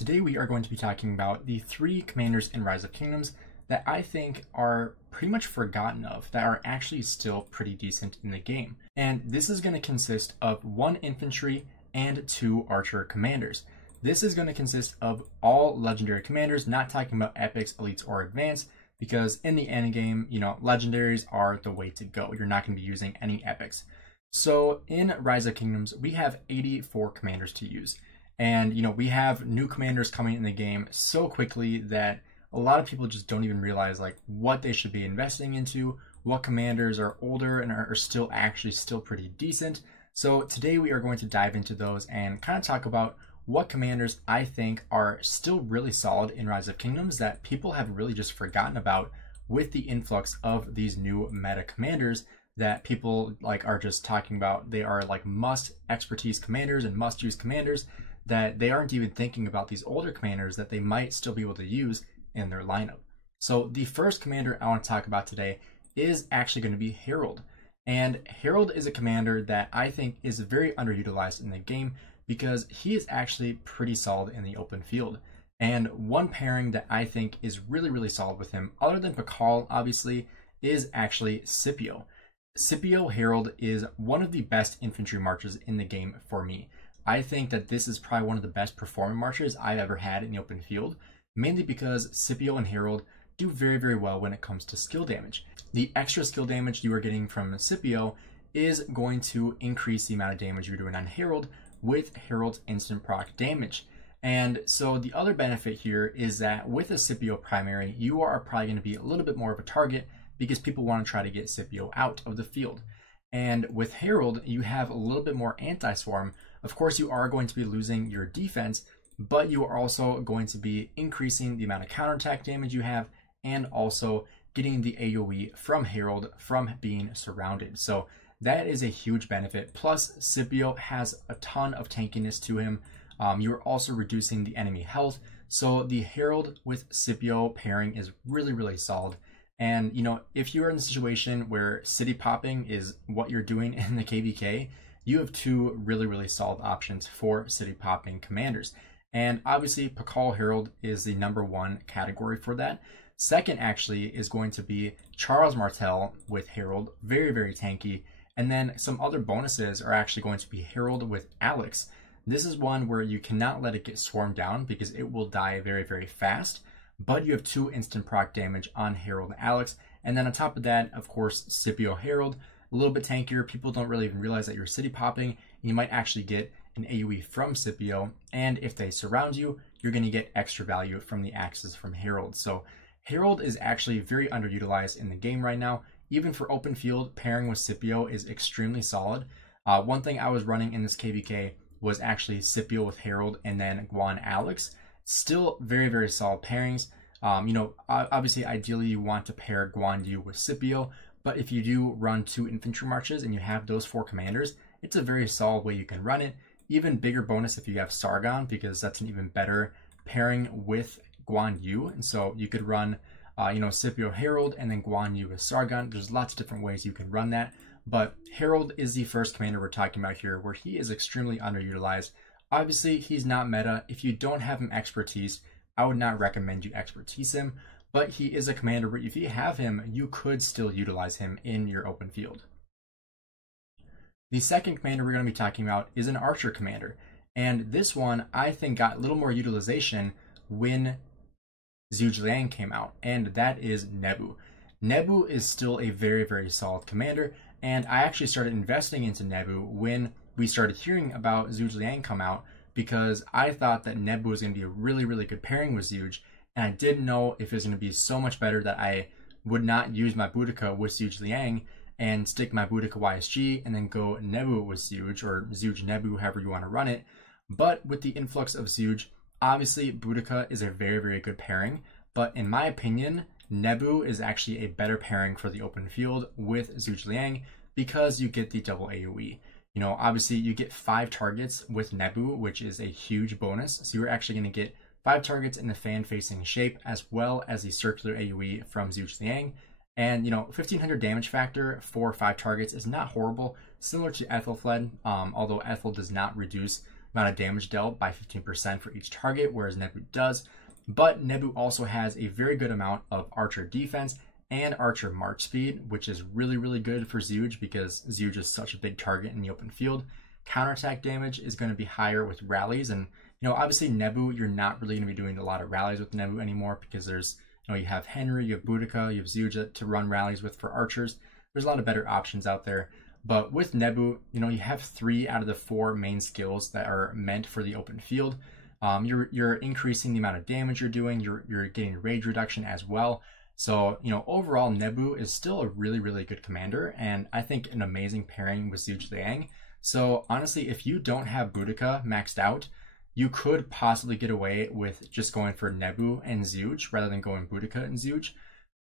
Today we are going to be talking about the three commanders in Rise of Kingdoms that I think are pretty much forgotten of, that are actually still pretty decent in the game. And this is going to consist of 1 infantry and 2 archer commanders. This is going to consist of all legendary commanders, not talking about epics, elites, or advanced, because in the end game, legendaries are the way to go. You're not going to be using any epics. So in Rise of Kingdoms, we have 84 commanders to use. And, we have new commanders coming in the game so quickly that a lot of people just don't even realize what they should be investing into, what commanders are older and are still pretty decent. So today we are going to dive into those and kind of talk about what commanders I think are still really solid in Rise of Kingdoms that people have really just forgotten about with the influx of these new meta commanders that people are just talking about. They are must expertise commanders and must use commanders that they aren't even thinking about these older commanders that they might still be able to use in their lineup. So the first commander I want to talk about today is actually going to be Herold. And Herold is a commander that I think is very underutilized in the game because he is actually pretty solid in the open field. And one pairing that I think is really solid with him, other than Pakal obviously, is actually Scipio. Scipio Herold is one of the best infantry marchers in the game for me. I think that this is probably one of the best performing marchers I've ever had in the open field, mainly because Scipio and Herold do very well when it comes to skill damage. The extra skill damage you are getting from Scipio is going to increase the amount of damage you're doing on Herold with Herold's instant proc damage. And so the other benefit here is that with a Scipio primary, you are probably going to be a little bit more of a target because people want to try to get Scipio out of the field. And with Herold, you have a little bit more anti-swarm. Of course, you are going to be losing your defense, but you are also going to be increasing the amount of counterattack damage you have and also getting the AoE from Herold from being surrounded. So that is a huge benefit. Plus, Scipio has a ton of tankiness to him. You're also reducing the enemy health. So the Herold with Scipio pairing is really solid. And, if you're in a situation where city popping is what you're doing in the KVK, you have 2 really solid options for city popping commanders. And obviously, Pakal Herold is the #1 category for that. Second, actually, is going to be Charles Martel with Herold, very tanky. And then some other bonuses are actually going to be Herold with Alex. This is one where you cannot let it get swarmed down because it will die very fast. But you have 2 instant proc damage on Herold and Alex. And then on top of that, of course, Scipio Herold, a little bit tankier. People don't really even realize that you're city popping. You might actually get an AoE from Scipio. And if they surround you, you're going to get extra value from the axes from Herold. So Herold is actually very underutilized in the game right now. Even for open field, pairing with Scipio is extremely solid. One thing I was running in this KVK was actually Scipio with Herold and then Guan Alex. Still very solid pairings. Obviously, ideally, you want to pair Guan Yu with Scipio, but if you do run 2 infantry marches and you have those 4 commanders, it's a very solid way you can run it. Even bigger bonus if you have Sargon, because that's an even better pairing with Guan Yu. And so you could run, Scipio Herold and then Guan Yu with Sargon. There's lots of different ways you can run that, but Herold is the first commander we're talking about here, where he is extremely underutilized. Obviously, he's not meta. If you don't have him expertise, I would not recommend you expertise him, but he is a commander where if you have him, you could still utilize him in your open field. The second commander we're going to be talking about is an archer commander, and this one I think got a little more utilization when Zhuge Liang came out, and that is Nebu. Nebu is still a very solid commander, and I actually started investing into Nebu when we started hearing about Zhuge Liang come out, because I thought that Nebu was going to be a really good pairing with Zhuge, and I didn't know if it was going to be so much better that I would not use my Boudica with Zhuge Liang and stick my Boudica YSG and then go Nebu with Zhuge, or Zhuge Nebu, however you want to run it. But with the influx of Zhuge, obviously Boudica is a very good pairing, but in my opinion, Nebu is actually a better pairing for the open field with Zhuge Liang because you get the double AoE. Obviously you get 5 targets with Nebu, which is a huge bonus. So you're actually going to get 5 targets in the fan-facing shape as well as the circular AoE from Zhuge Liang. And 1500 damage factor for 5 targets is not horrible, similar to Ethelfled, although Ethel does not reduce amount of damage dealt by 15% for each target, whereas Nebu does. But Nebu also has a very good amount of archer defense and archer march speed, which is really, really good for Zeuge because Zeuge is such a big target in the open field. Counterattack damage is going to be higher with rallies, and obviously Nebu, you're not really going to be doing a lot of rallies with Nebu anymore because there's you have Henry, you have Boudica, you have Zeuge to run rallies with for archers. There's a lot of better options out there. But with Nebu, you have 3 out of the 4 main skills that are meant for the open field. You're increasing the amount of damage you're doing. You're getting rage reduction as well. So, overall, Nebu is still a really, really good commander, and I think an amazing pairing with Zeuge Liang. So, honestly, if you don't have Boudica maxed out, you could possibly get away with just going for Nebu and Zeuge rather than going Boudica and Zeuge.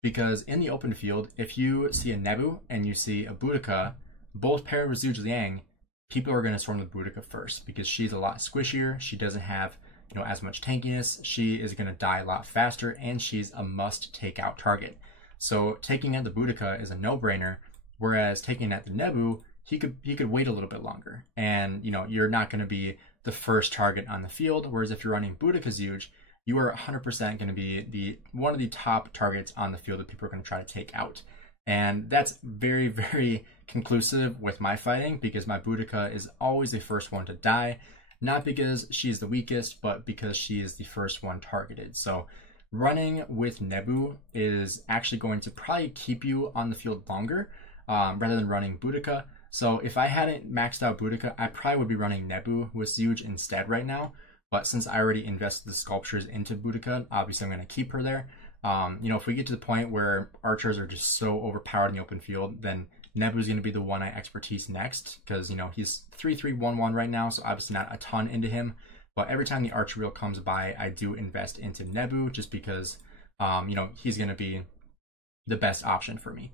Because in the open field, if you see a Nebu and you see a Boudica, both paired with Zeuge Liang, people are going to swarm the Boudica first because she's a lot squishier. She doesn't have as much tankiness. She is going to die a lot faster, and she's a must take out target. So taking out the Boudica is a no-brainer, whereas taking out the Nebu, he could wait a little bit longer, and you're not going to be the first target on the field. Whereas if you're running Boudica Zeuge, you are 100% going to be one of the top targets on the field that people are going to try to take out. And that's very, very conclusive with my fighting because my Boudica is always the first one to die. Not because she's the weakest, but because she is the first one targeted. So running with Nebu is actually going to probably keep you on the field longer rather than running Boudica. So if I hadn't maxed out Boudica, I probably would be running Nebu with Zeuge instead right now. But since I already invested the sculptures into Boudica, obviously I'm going to keep her there. If we get to the point where archers are just so overpowered in the open field, then Nebu is going to be the one I expertise next because, he's 3-3-1-1 right now, so obviously not a ton into him. But every time the archer reel comes by, I do invest into Nebu just because, he's going to be the best option for me.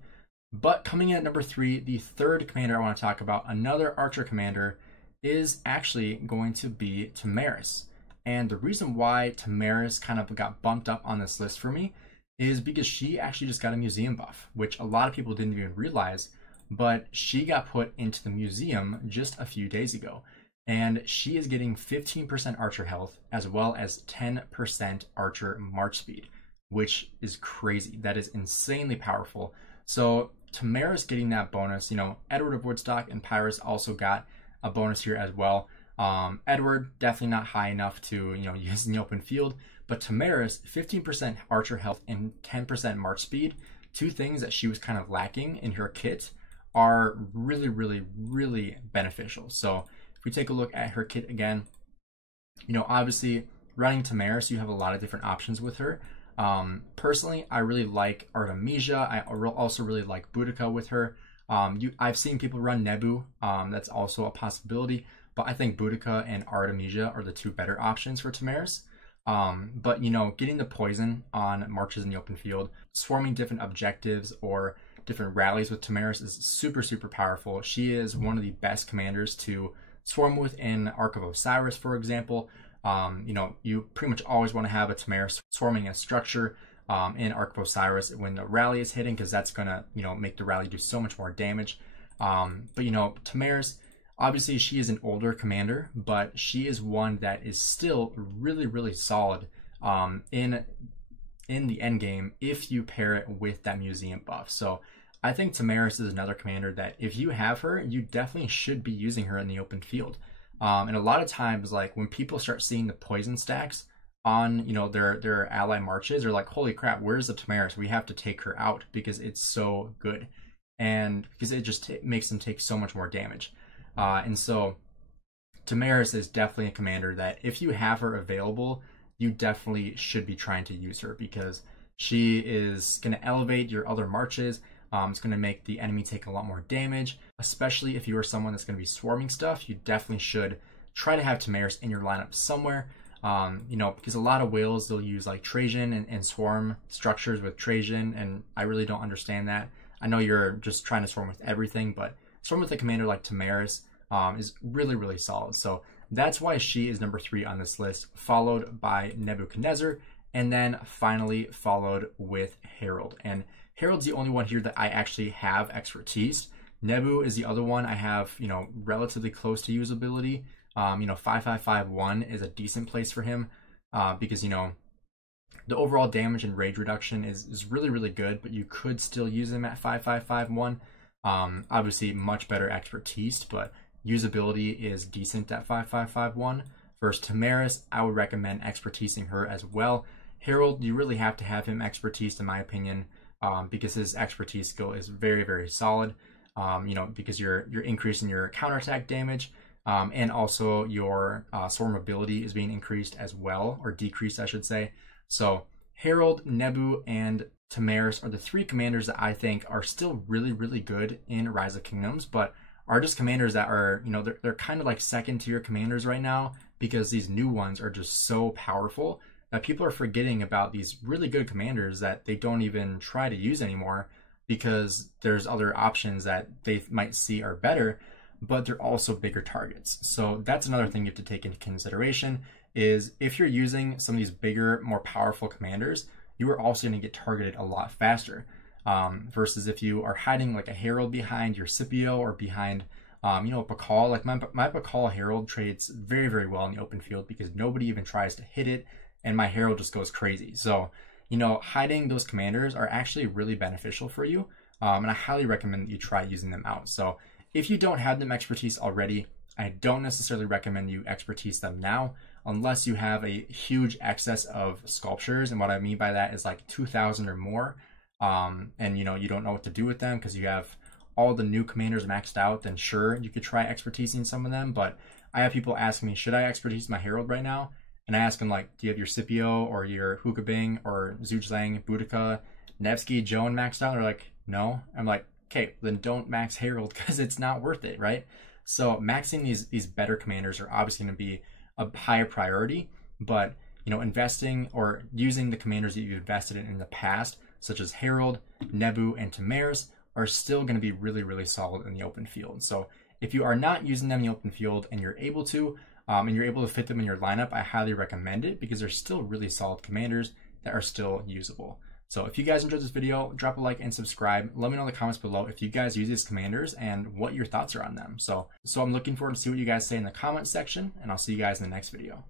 But coming in at number 3, the third commander I want to talk about, another archer commander, is actually going to be Tamaris. And the reason why Tamaris kind of got bumped up on this list for me is because she actually just got a museum buff, which a lot of people didn't even realize, but she got put into the museum just a few days ago. And she is getting 15% archer health as well as 10% archer march speed, which is crazy. That is insanely powerful. So Tamaris getting that bonus, Edward of Woodstock and Pyrrhus also got a bonus here as well. Edward definitely not high enough to use in the open field, but Tamaris 15% archer health and 10% march speed, 2 things that she was kind of lacking in her kit, are really, really, really beneficial. So if we take a look at her kit again, obviously running Tamaris, you have a lot of different options with her. Personally, I really like Artemisia. I also really like Boudica with her. I've seen people run Nebu. That's also a possibility. But I think Boudica and Artemisia are the 2 better options for Tamaris. But getting the poison on marches in the open field, swarming different objectives or different rallies with Tamaris is super, super powerful. She is one of the best commanders to swarm with in Ark of Osiris, for example. You pretty much always want to have a Tamaris swarming a structure in Ark of Osiris when the rally is hitting, because that's gonna make the rally do so much more damage. But Tamaris, obviously she is an older commander, but she is one that is still really, really solid in the end game if you pair it with that museum buff. So I think Tamaris is another commander that if you have her, you definitely should be using her in the open field. And a lot of times, like when people start seeing the poison stacks on their ally marches, they're like, holy crap, where's the Tamaris? We have to take her out because it's so good, and because it just makes them take so much more damage. And so Tamaris is definitely a commander that if you have her available, you definitely should be trying to use her, because she is going to elevate your other marches. It's going to make the enemy take a lot more damage, especially if you are someone that's going to be swarming stuff. You definitely should try to have Tamaris in your lineup somewhere, because a lot of whales, they'll use like Trajan and swarm structures with Trajan, and I really don't understand that. I know you're just trying to swarm with everything, but swarm with a commander like Tamaris is really, really solid. So that's why she is number 3 on this list, followed by Nebuchadnezzar, and then finally followed with Herold. And Herold's the only one here that I actually have expertise. Nebu is the other one I have, relatively close to usability. You know, 5551 is a decent place for him because, you know, the overall damage and rage reduction is really, really good, but you could still use him at 5551. Obviously, much better expertise, but usability is decent at 5551. Versus Tamaris, I would recommend expertising her as well. Herold, you really have to have him expertised, in my opinion, because his expertise skill is very, very solid. You know, because you're increasing your counterattack damage, and also your sword mobility is being increased as well, or decreased, I should say. So Herold, Nebu, and Tamaris are the three commanders that I think are still really, really good in Rise of Kingdoms, but are just commanders that are, you know, they're kind of like second tier commanders right now, because these new ones are just so powerful that people are forgetting about these really good commanders that they don't even try to use anymore, because there's other options that they might see are better, but they're also bigger targets. So that's another thing you have to take into consideration, is if you're using some of these bigger, more powerful commanders, you are also going to get targeted a lot faster. Versus if you are hiding like a Herold behind your Scipio or behind, you know, a Pakal. Like my Pakal Herold trades very, very well in the open field because nobody even tries to hit it, and my Herold just goes crazy. So, you know, hiding those commanders are actually really beneficial for you, and I highly recommend that you try using them out. So if you don't have them expertise already, I don't necessarily recommend you expertise them now, unless you have a huge excess of sculptures. And what I mean by that is like 2,000 or more, and you know, you don't know what to do with them because you have all the new commanders maxed out, then sure, you could try expertising some of them. But I have people asking me, should I expertise my Herold right now? And I ask them, like, do you have your Scipio or your Hukabing or Zhujiang, Boudica, Nevsky, Joan maxed out? They're like, no. I'm like, okay, then don't max Herold because it's not worth it, right? So maxing these better commanders are obviously going to be a higher priority, but, you know, investing or using the commanders that you've invested in the past, such as Herold, Nebu, and Tamaris, are still going to be really, really solid in the open field. So if you are not using them in the open field and you're able to, and you're able to fit them in your lineup, I highly recommend it because they're still really solid commanders that are still usable. So if you guys enjoyed this video, drop a like and subscribe. Let me know in the comments below if you guys use these commanders and what your thoughts are on them. So I'm looking forward to see what you guys say in the comments section, and I'll see you guys in the next video.